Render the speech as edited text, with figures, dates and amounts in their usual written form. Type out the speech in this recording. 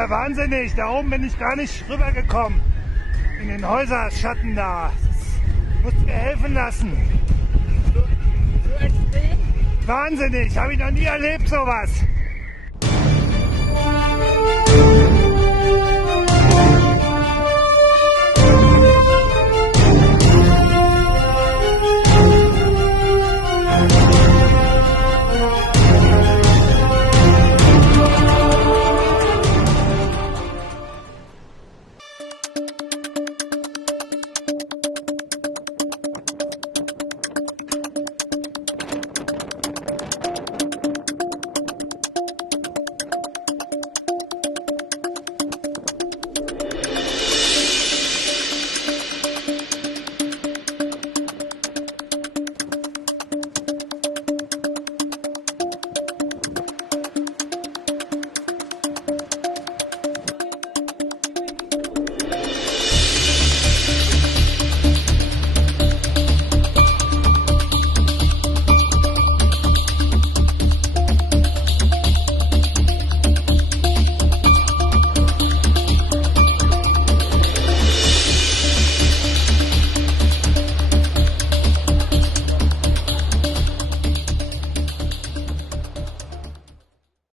ja wahnsinnig. Da oben bin ich gar nicht rübergekommen. In den Häuserschatten da. Das musst du mir helfen lassen. So extrem? Wahnsinnig. Habe ich noch nie erlebt, sowas.